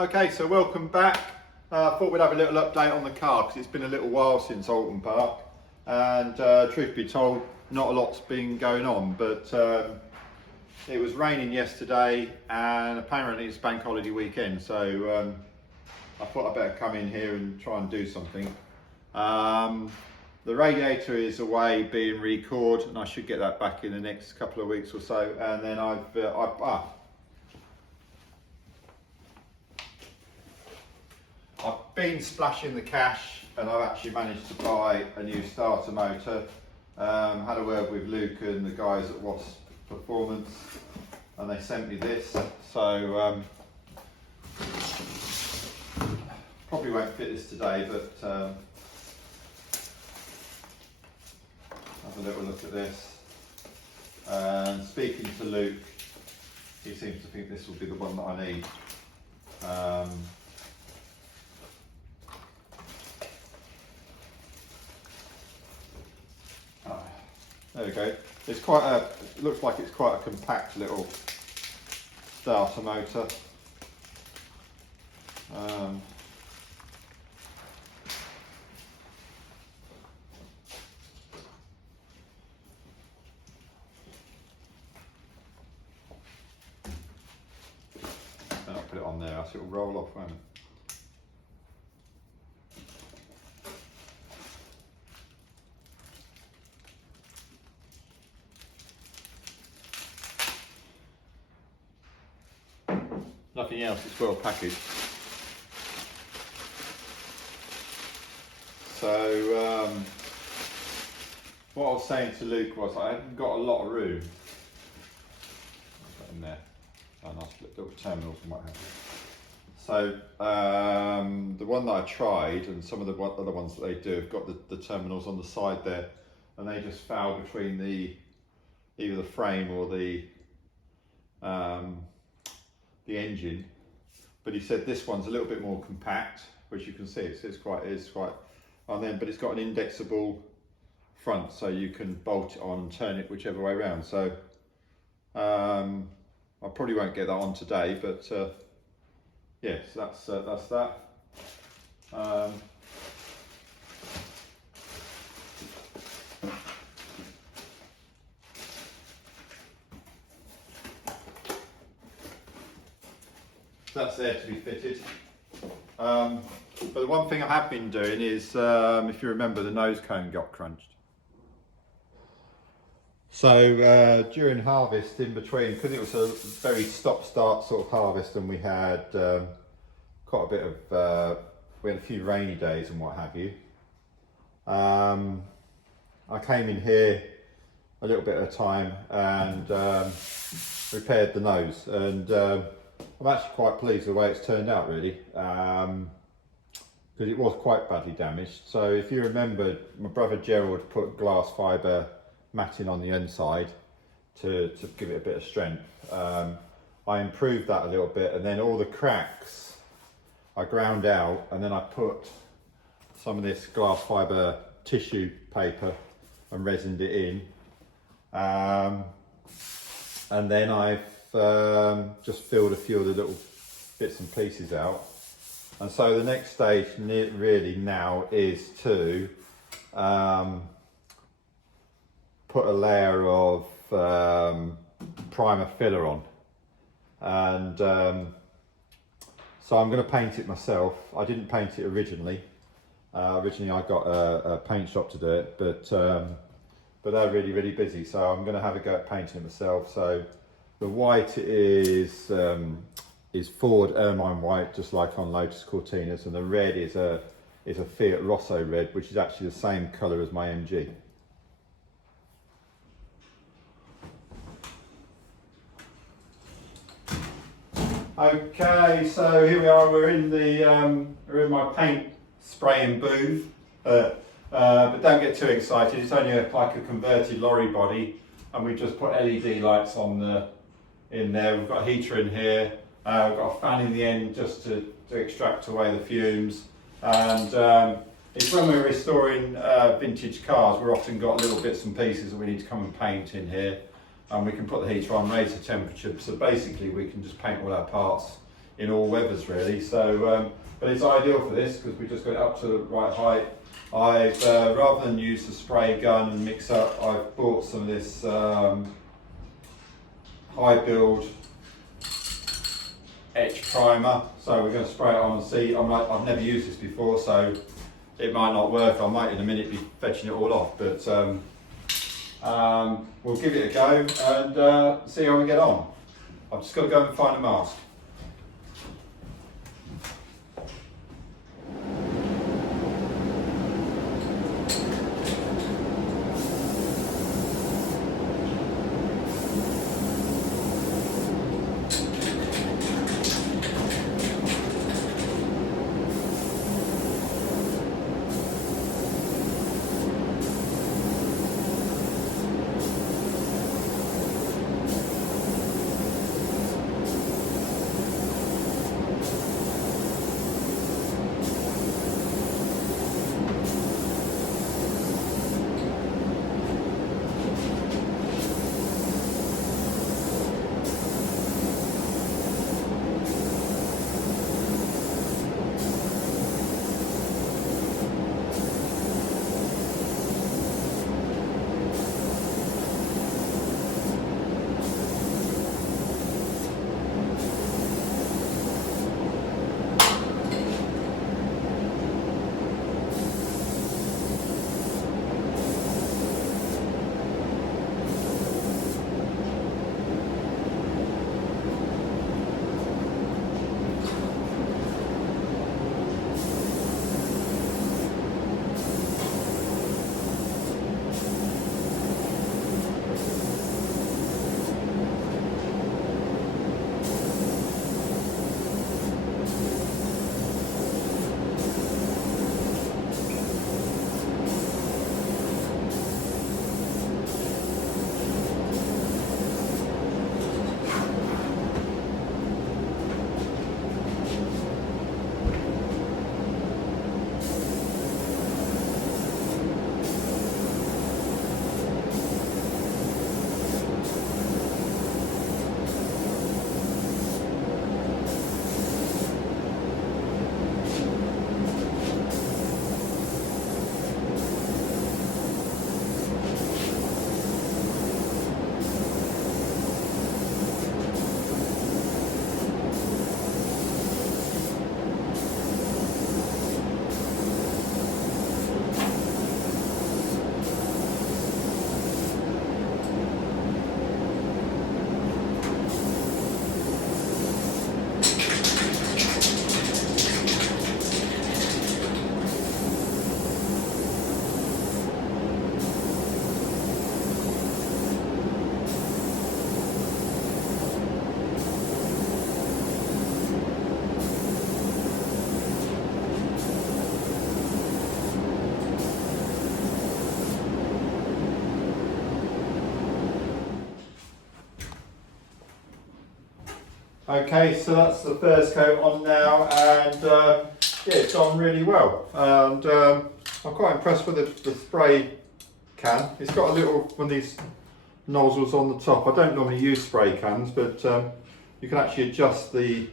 Okay, so welcome back. I thought we'd have a little update on the car because it's been a little while since Oulton Park, and truth be told, not a lot's been going on, but it was raining yesterday and apparently it's bank holiday weekend, so I thought I'd better come in here and try and do something. The radiator is away being re-cored and I should get that back in the next couple of weeks or so, and then I've been splashing the cash and I've actually managed to buy a new starter motor. Had a word with Luke and the guys at Wasp Performance and they sent me this, so probably won't fit this today, but have a little look at this. And speaking to Luke, he seems to think this will be the one that I need. There we go. It's quite a, it looks like it's quite a compact little starter motor. I'll put it on there, else it will roll off, won't it? Nothing else, it's well packaged. So what I was saying to Luke was I haven't got a lot of room. What's that in there? Oh, nice little terminals and what have you. So the one that I tried and some of the other ones that they do have got the terminals on the side there, and they just foul between either the frame or the engine. But he said this one's a little bit more compact, which you can see it's quite, and then but it's got an indexable front, so you can bolt it on and turn it whichever way around. So I probably won't get that on today, but yes, that's that. That's there to be fitted. But the one thing I have been doing is, if you remember, the nose cone got crunched. So during harvest, in between, because it was a very stop-start sort of harvest, and we had quite a bit of, we had a few rainy days and what have you. I came in here a little bit at a time and repaired the nose, and I'm actually quite pleased with the way it's turned out, really, because it was quite badly damaged. So if you remember, my brother Gerald put glass fibre matting on the inside to give it a bit of strength. I improved that a little bit, and then all the cracks I ground out, and then I put some of this glass fibre tissue paper and resined it in, and then I've just filled a few of the little bits and pieces out. And so the next stage really now is to put a layer of primer filler on, and so I'm going to paint it myself. I didn't paint it originally. Originally I got a paint shop to do it, but they're really busy, so I'm going to have a go at painting it myself. So the white is Ford Ermine white, just like on Lotus Cortinas, and the red is a Fiat Rosso red, which is actually the same colour as my MG. Okay, so here we are. We're in my paint spraying booth, but don't get too excited. It's only like a converted lorry body, and we just put LED lights on in there. We've got a heater in here. We've got a fan in the end just to extract away the fumes. And it's when we're restoring vintage cars, we've often got little bits and pieces that we need to come and paint in here. And we can put the heater on, raise the temperature. So basically we can just paint all our parts in all weathers really. So, but it's ideal for this because we just got it up to the right height. I've rather than use the spray gun and mix up, I've bought some of this high build etch primer. So we're going to spray it on and see. I've never used this before, so it might not work. I might in a minute be fetching it all off, but we'll give it a go and see how we get on. I've just got to go and find a mask. Okay, so that's the first coat on now, and yeah, it's gone really well. And I'm quite impressed with the spray can. It's got a little one of these nozzles on the top. I don't normally use spray cans, but you can actually adjust the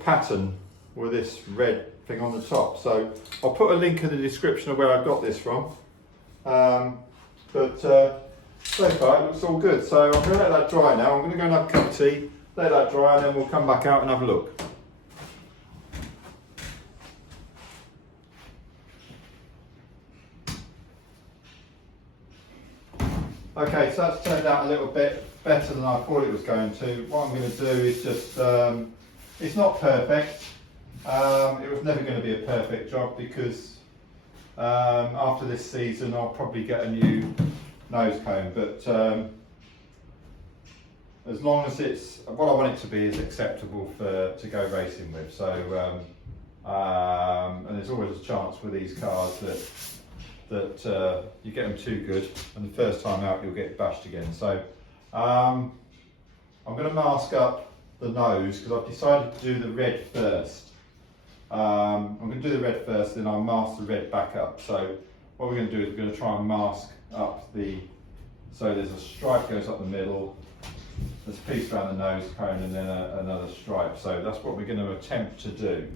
pattern with this red thing on the top. So I'll put a link in the description of where I got this from. But so far it looks all good. So I'm going to let that dry now. I'm going to go and have a cup of tea, let that dry, and then we'll come back out and have a look. Okay, so that's turned out a little bit better than I thought it was going to. What I'm going to do is just, it's not perfect. It was never going to be a perfect job because after this season I'll probably get a new nose cone, but as long as it's, what I want it to be is acceptable to go racing with. So, and there's always a chance with these cars that you get them too good and the first time out you'll get bashed again. So I'm going to mask up the nose because I've decided to do the red first. I'm going to do the red first, then I'll mask the red back up. So what we're going to do is we're going to try and mask up so there's a stripe goes up the middle, there's a piece around the nose cone and then another stripe. So that's what we're going to attempt to do.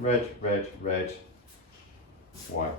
Red, red, red, white.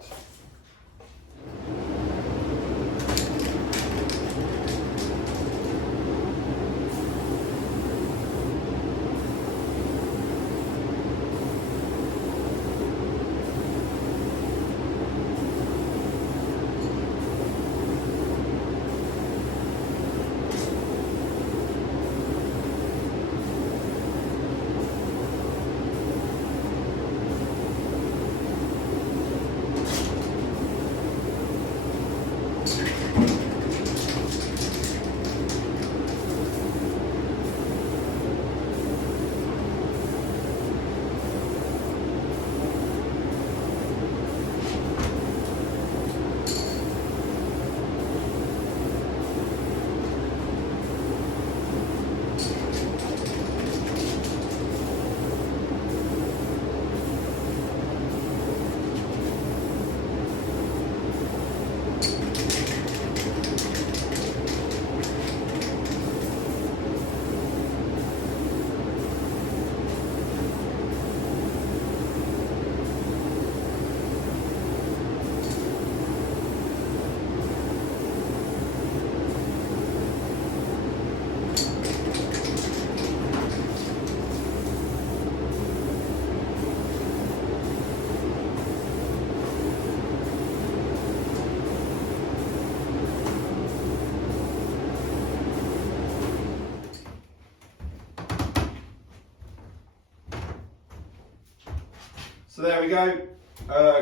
So there we go.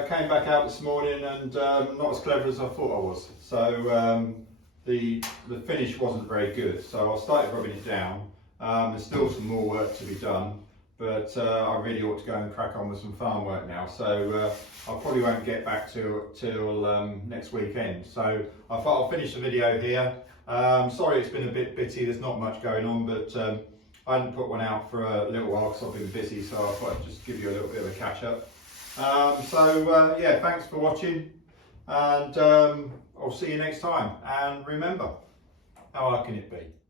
Came back out this morning and not as clever as I thought I was. So the finish wasn't very good. So I started rubbing it down. There's still some more work to be done, but I really ought to go and crack on with some farm work now. So I probably won't get back till next weekend. So I thought I'll finish the video here. Sorry it's been a bit bitty, there's not much going on, but I hadn't put one out for a little while because I've been busy, so I thought I'd just give you a little bit of a catch up. Yeah, thanks for watching, and I'll see you next time. And remember, how hard can it be?